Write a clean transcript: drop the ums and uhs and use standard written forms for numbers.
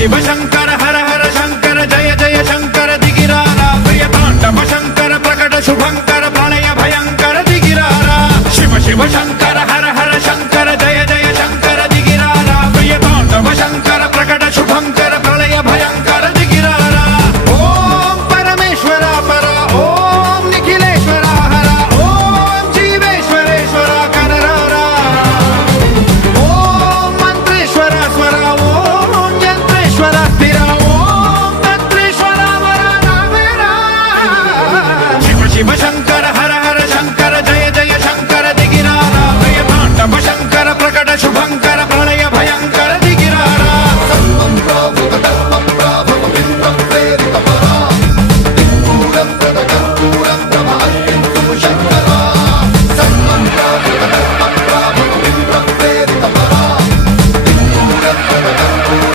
शिव शंकर हर हर शंकर जय जय शंकर दिगिरारा प्रिय तांडव शंकर प्रकट शुभंकर प्रलय भयंकर दिगिरारा शिव शिव शंकर हर हर शंकर जय जय शंकर दिगिरारा प्रिय तांडव शंकर प्रकट शुभ